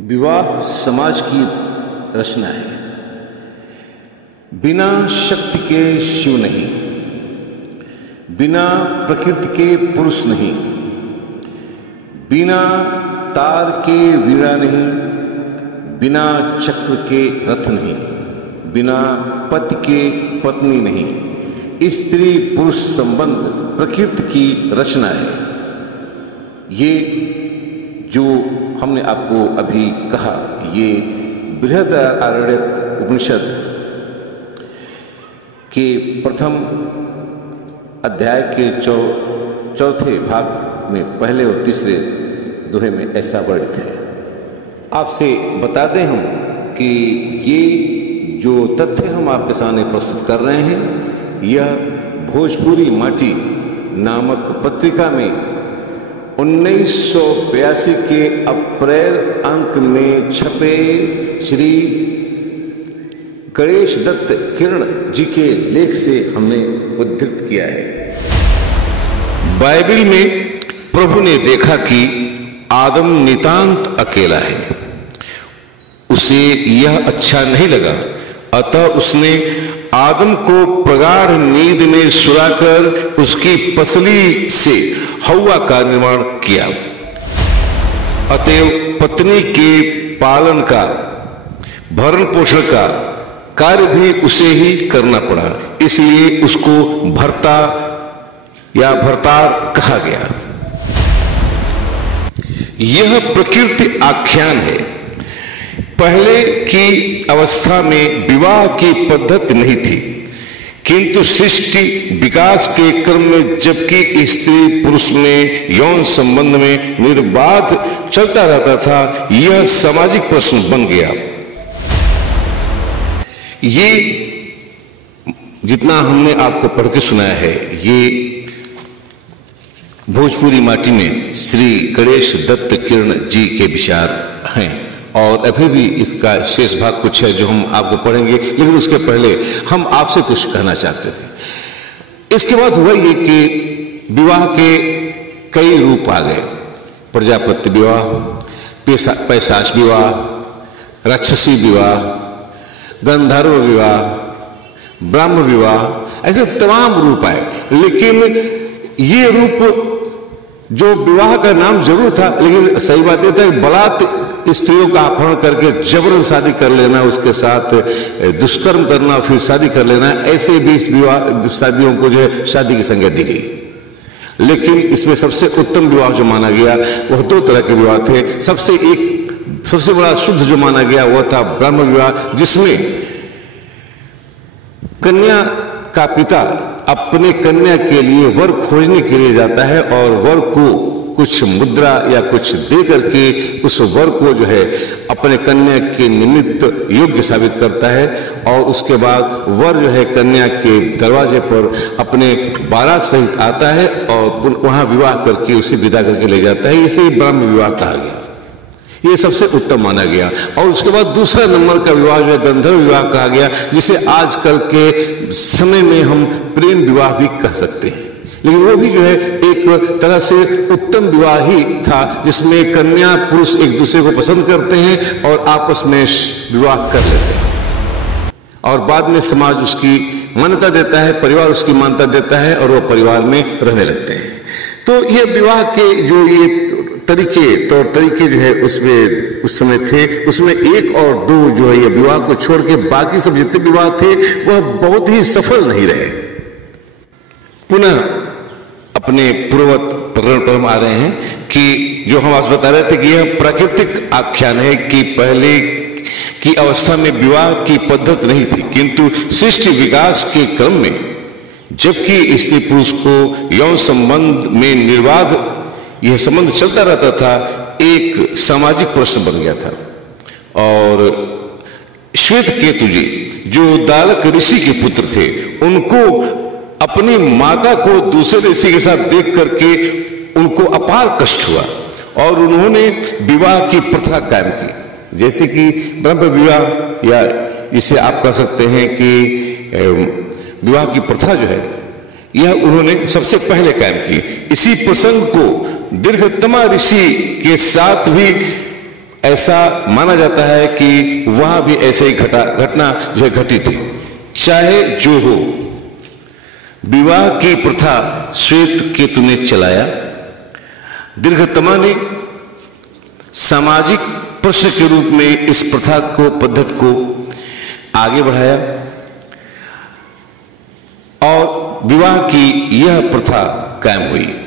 विवाह समाज की रचना है। बिना शक्ति के शिव नहीं, बिना प्रकृति के पुरुष नहीं, बिना तार के वीणा नहीं, बिना चक्र के रथ नहीं, बिना पति के पत्नी नहीं। स्त्री पुरुष संबंध प्रकृति की रचना है। ये जो हमने आपको अभी कहा, ये बृहदारण्यक उपनिषद के प्रथम अध्याय के चौथे भाग में पहले और तीसरे दोहे में ऐसा वर्णित है। आपसे बता दें हम कि ये जो तथ्य हम आपके सामने प्रस्तुत कर रहे हैं, यह भोजपुरी माटी नामक पत्रिका में 1982 के अप्रैल अंक में छपे श्री गणेश दत्त किरण जी के लेख से हमने उद्धृत किया है। बाइबल में प्रभु ने देखा कि आदम नितांत अकेला है, उसे यह अच्छा नहीं लगा, अतः उसने आदम को प्रगाढ़ नींद में सुलाकर उसकी पसली से हव्वा का निर्माण किया। अतएव पत्नी के पालन का, भरण पोषण का कार्य भी उसे ही करना पड़ा, इसलिए उसको भर्ता या भर्तार कहा गया। यह प्रकृति आख्यान है। पहले की अवस्था में विवाह की पद्धति नहीं थी, किंतु सृष्टि विकास के क्रम में जबकि स्त्री पुरुष में यौन संबंध में निर्बाध चलता रहता था, यह सामाजिक प्रश्न बन गया। ये जितना हमने आपको पढ़ के सुनाया है, ये भोजपुरी माटी में श्री गणेश दत्त किरण जी के विचार हैं, और अभी भी इसका शेष भाग कुछ है जो हम आपको पढ़ेंगे, लेकिन उसके पहले हम आपसे कुछ कहना चाहते थे। इसके बाद हुआ ये कि विवाह के कई रूप आ गए। प्रजापति विवाह, पैशाच विवाह, राक्षसी विवाह, गंधर्व विवाह, ब्रह्म विवाह, ऐसे तमाम रूप आए। लेकिन ये रूप जो विवाह का नाम जरूर था, लेकिन सही बात यह था कि बलात् स्त्रियों का अपहरण करके जबरन शादी कर लेना, उसके साथ दुष्कर्म करना, फिर शादी कर लेना, ऐसे भी इस विवाह शादियों को जो है शादी की संज्ञा दी गई। लेकिन इसमें सबसे उत्तम विवाह जो माना गया वह दो तरह के विवाह थे। सबसे बड़ा शुद्ध जो माना गया वह था ब्रह्म विवाह, जिसमें कन्या का पिता अपने कन्या के लिए वर खोजने के लिए जाता है और वर को कुछ मुद्रा या कुछ दे करके उस वर को जो है अपने कन्या के निमित्त योग्य साबित करता है, और उसके बाद वर जो है कन्या के दरवाजे पर अपने बारात सहित आता है और वहां विवाह करके उसे विदा करके ले जाता है। इसे ब्रह्म विवाह कहा गया, ये सबसे उत्तम माना गया। और उसके बाद दूसरा नंबर का विवाह जो है गंधर्व विवाह कहा गया, जिसे आजकल के समय में हम प्रेम विवाह भी कह सकते हैं। लेकिन वो भी जो है एक तरह से उत्तम विवाह ही था, जिसमें कन्या पुरुष एक दूसरे को पसंद करते हैं और आपस में विवाह कर लेते हैं, और बाद में समाज उसकी मान्यता देता है, परिवार उसकी मान्यता देता है और वो परिवार में रहने लगते हैं। तो ये विवाह के जो ये तौर तरीके जो है उसमें उस समय थे, उसमें एक और दो जो है ये विवाह को छोड़ के बाकी सब जितने विवाह थे वह बहुत ही सफल नहीं रहे। पुनः अपने पूर्ववत प्रकरण पर हम आ रहे हैं कि जो हम आज बता रहे थे कि यह प्राकृतिक आख्यान है कि पहले की अवस्था में विवाह की पद्धति नहीं थी, किंतु सृष्टि विकास के क्रम में जबकि स्त्री पुरुष को यौन संबंध में निर्बाध यह संबंध चलता रहता था, एक सामाजिक प्रश्न बन गया था। और श्वेत केतु जी जो दालक ऋषि के पुत्र थे, उनको अपनी माता को दूसरे ऋषि के साथ देख करके उनको अपार कष्ट हुआ और उन्होंने विवाह की प्रथा कायम की। जैसे कि ब्रह्म विवाह, या इसे आप कह सकते हैं कि विवाह की प्रथा जो है यह उन्होंने सबसे पहले कायम की। इसी प्रसंग को दीर्घतमा ऋषि के साथ भी ऐसा माना जाता है कि वहां भी ऐसे ही घटना जो है घटी थी। चाहे जो हो, विवाह की प्रथा श्वेत केतु ने चलाया। दीर्घतमा ने सामाजिक प्रश्न के रूप में इस प्रथा को, पद्धति को आगे बढ़ाया और विवाह की यह प्रथा कायम हुई।